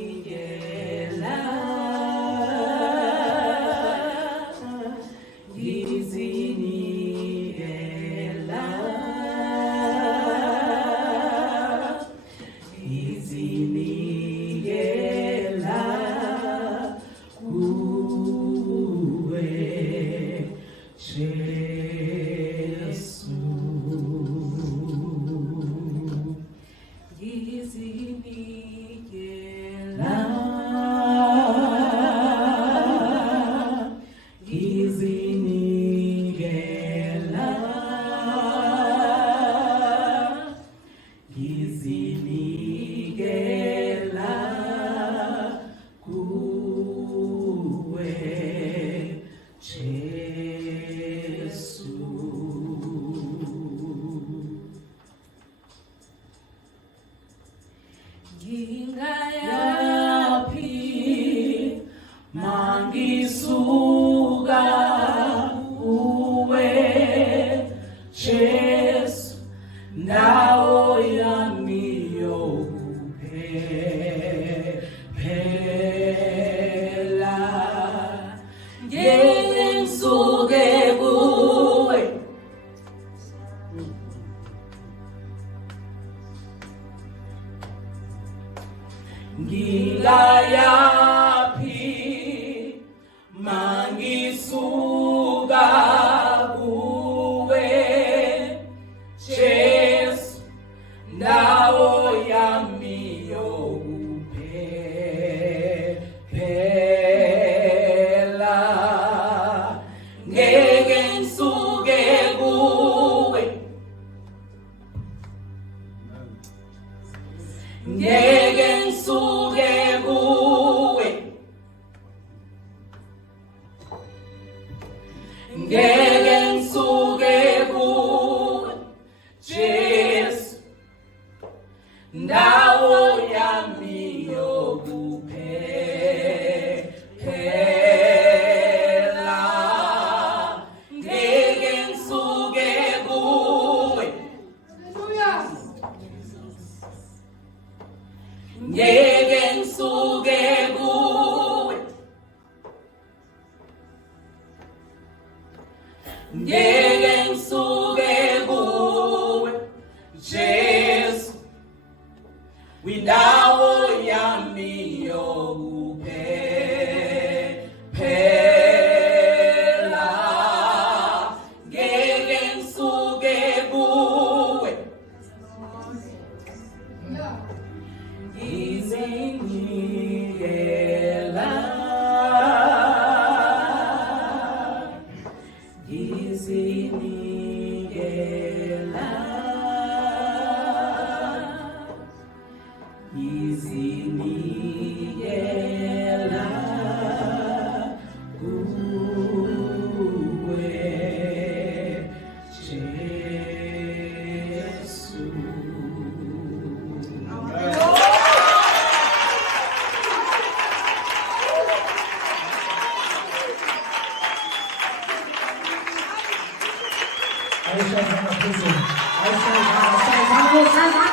ngizinikela, ngizinikela, ngizinikela kuwe Jesu. Ngizinikela, ngizinikela, ngizinikela kuwe Jesu. Ngingayaphi mangisuka kuwe Jesu, ndawo yami yokuphela. Ngeke ngisuke kuwe, ngingayaphi mangisuka kuwe Jesu, ndawo yami yokuphela. Ngeke ngisuke kuwe, ngeke ngisuke kuwe, ngeke ngisuke kuwe Jesu, ndawo yami yokuphela. Ngeke ngisuke kuwe, ngeke ngisuke kuwe, ngeke ngisuke kuwe Jesu, windawo yami yokuphela. Ngeke ngisuke kuwe, ngizinikela, ngizinikela, ngizinikela kuwe Jesu. Aisyah sama Susu. Aisyah sama